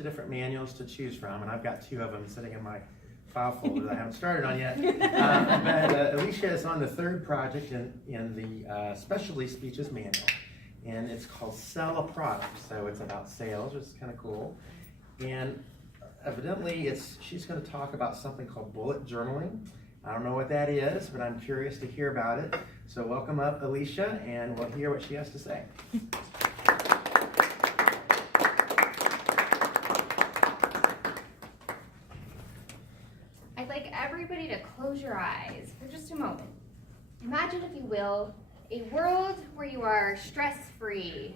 Different manuals to choose from, and I've got 2 of them sitting in my file folder that I haven't started on yet. But Elysia is on the 3rd project in the Specialty Speeches Manual, and it's called Sell a Product. So it's about sales, which is kind of cool. And evidently, she's going to talk about something called bullet journaling. I don't know what that is, but I'm curious to hear about it. So welcome up, Elysia, and we'll hear what she has to say. I'd like everybody to close your eyes for just a moment. Imagine, if you will, a world where you are stress-free,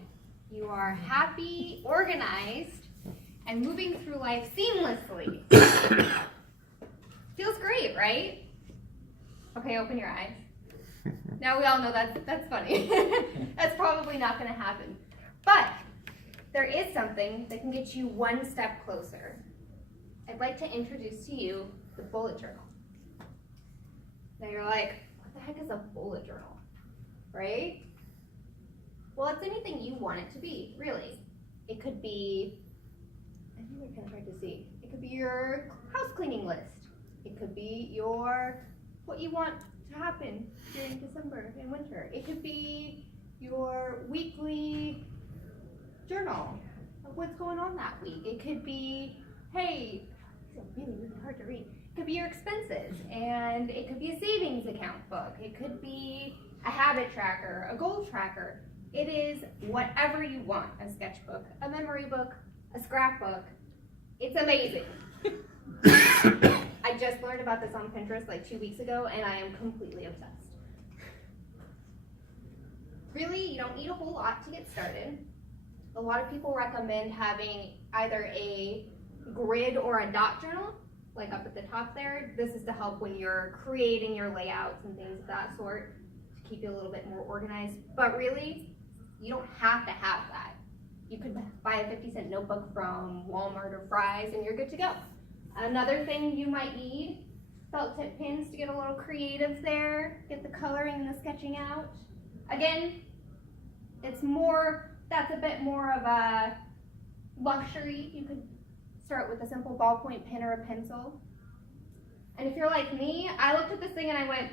you are happy, organized, and moving through life seamlessly. Feels great, right? Okay, open your eyes. Now we all know that's funny. That's probably not going to happen. But there is something that can get you one step closer. I'd like to introduce to you the bullet journal. Now you're like, what the heck is a bullet journal, right? Well, it's anything you want it to be, really. It could be, I think we're kind of hard to see. It could be your house cleaning list. It could be what you want to happen during December and winter. It could be your weekly journal of what's going on that week. It could be, hey, it's really, really hard to read. It could be your expenses, and it could be a savings account book. It could be a habit tracker, a goal tracker. It is whatever you want. A sketchbook, a memory book, a scrapbook. It's amazing. I just learned about this on Pinterest like 2 weeks ago, and I am completely obsessed. Really, you don't need a whole lot to get started. A lot of people recommend having either a grid or a dot journal, like up at the top there. This is to help when you're creating your layouts and things of that sort, to keep you a little bit more organized. But really, you don't have to have that. You could buy a 50-cent notebook from Walmart or Fry's and you're good to go. Another thing you might need, felt tip pins to get a little creative there, get the coloring and the sketching out. Again, that's a bit more of a luxury. You could start with a simple ballpoint pen or a pencil. And if you're like me, I looked at this thing and I went,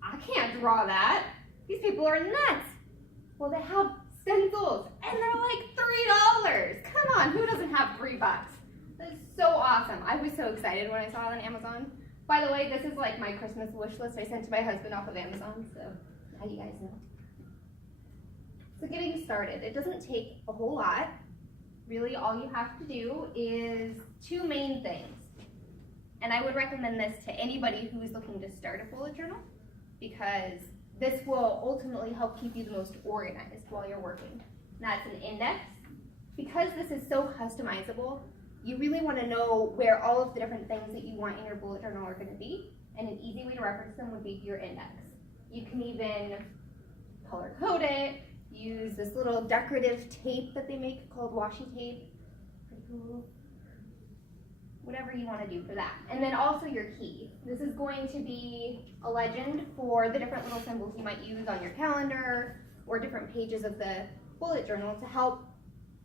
I can't draw that. These people are nuts. Well, they have stencils and they're like $3. Come on, who doesn't have $3? That's so awesome. I was so excited when I saw it on Amazon. By the way, this is like my Christmas wish list I sent to my husband off of Amazon, so now you guys know. So getting started, it doesn't take a whole lot. Really, all you have to do is 2 main things. And I would recommend this to anybody who is looking to start a bullet journal, because this will ultimately help keep you the most organized while you're working. And that's an index. Because this is so customizable, you really want to know where all of the different things that you want in your bullet journal are going to be, and an easy way to reference them would be your index. You can even color code it, use this little decorative tape that they make called washi tape. Pretty cool. Whatever you want to do for that. And then also your key. This is going to be a legend for the different little symbols you might use on your calendar or different pages of the bullet journal to help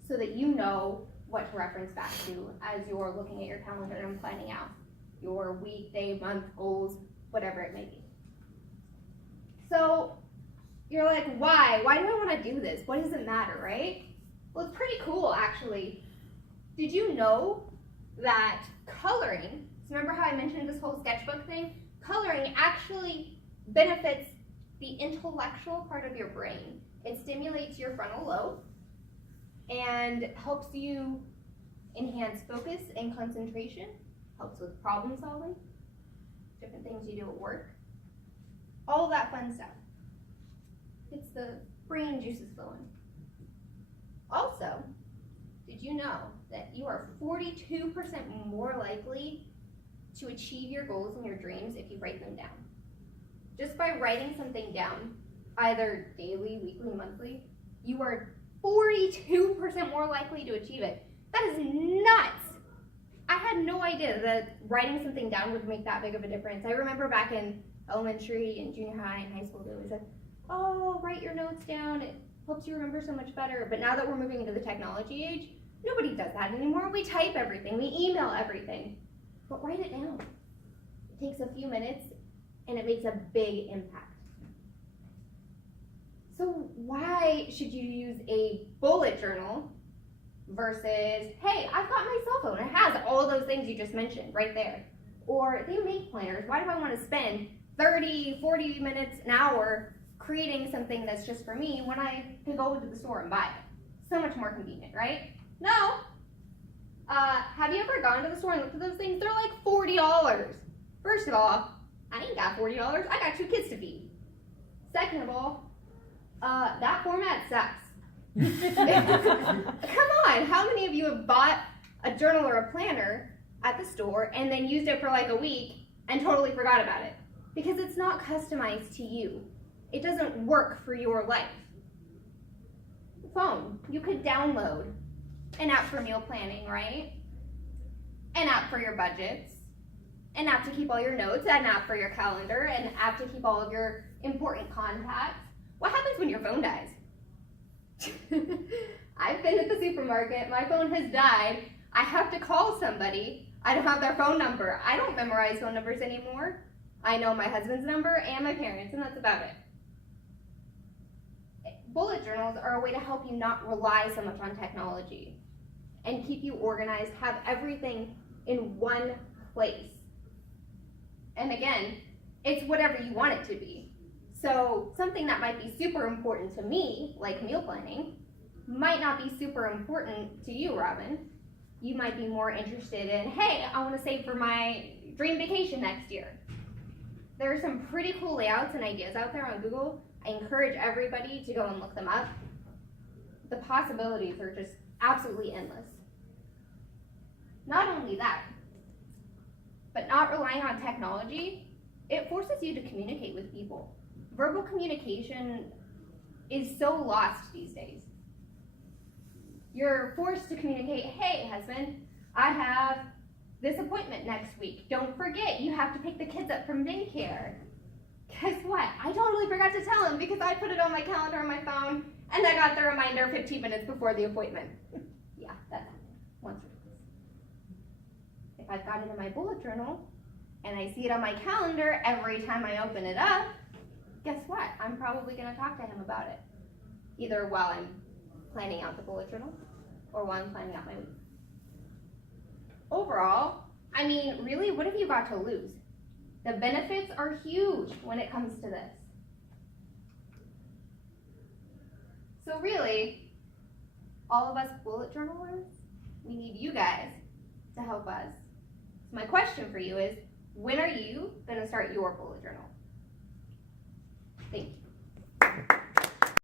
so that you know what to reference back to as you're looking at your calendar and planning out your week, day, month goals, whatever it may be. So you're like, why? Why do I want to do this? What does it matter, right? Well, it's pretty cool, actually. Did you know that coloring, so remember how I mentioned this whole sketchbook thing? Coloring actually benefits the intellectual part of your brain. It stimulates your frontal lobe and helps you enhance focus and concentration, helps with problem solving, different things you do at work, all of that fun stuff. It's the brain juices flowing. Also, did you know that you are 42% more likely to achieve your goals and your dreams if you write them down? Just by writing something down, either daily, weekly, monthly, you are 42% more likely to achieve it. That is nuts. I had no idea that writing something down would make that big of a difference. I remember back in elementary and junior high and high school, they always said, oh, write your notes down. It helps you remember so much better. But now that we're moving into the technology age, Nobody does that anymore. We type everything, we email everything. But write it down. It takes a few minutes and it makes a big impact. So why should you use a bullet journal versus, hey, I've got my cell phone. It has all those things you just mentioned right there. Or they make planners. Why do I want to spend 30, 40 minutes, an hour creating something that's just for me when I can go to the store and buy it? So much more convenient, right? No. Have you ever gone to the store and looked at those things? They're like $40. First of all, I ain't got $40. I got 2 kids to feed. Second of all, that format sucks. Come on, how many of you have bought a journal or a planner at the store and then used it for like a week and totally forgot about it? Because it's not customized to you. It doesn't work for your life. Phone, you could download an app for meal planning, right? An app for your budgets, an app to keep all your notes, an app for your calendar, an app to keep all of your important contacts. What happens when your phone dies? I've been at the supermarket, my phone has died, I have to call somebody, I don't have their phone number. I don't memorize phone numbers anymore. I know my husband's number and my parents', and that's about it. Bullet journals are a way to help you not rely so much on technology and keep you organized, have everything in one place. And again, it's whatever you want it to be. So something that might be super important to me, like meal planning, might not be super important to you, Robin. You might be more interested in, hey, I want to save for my dream vacation next year. There are some pretty cool layouts and ideas out there on Google. I encourage everybody to go and look them up. The possibilities are just absolutely endless. Not only that, but not relying on technology, it forces you to communicate with people. Verbal communication is so lost these days. You're forced to communicate, hey, husband, I have this appointment next week. Don't forget, you have to pick the kids up from daycare. Guess what? I totally forgot to tell him because I put it on my calendar on my phone and I got the reminder 15 minutes before the appointment. Yeah, that happened once or twice. If I've got it in my bullet journal and I see it on my calendar every time I open it up, guess what? I'm probably going to talk to him about it. Either while I'm planning out the bullet journal or while I'm planning out my week. Overall, I mean, really, what have you got to lose? The benefits are huge when it comes to this. So really, all of us bullet journalers, we need you guys to help us. So my question for you is, when are you going to start your bullet journal?